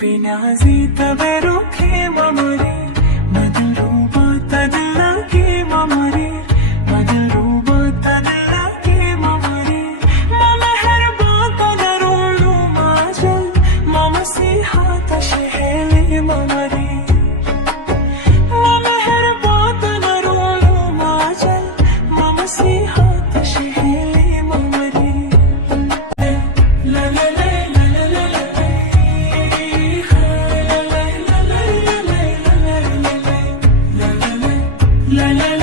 बिनाजी तबरुखे ममरी मदरूबा तदलके ममरी मदरूबा तदलके ममरी ममहरबा तदरुलु माजल ममसीहा तशहेली ममरी ममहरबा तदरुलु माजल ममसीहा तशहेली ममरी ला ला ला la la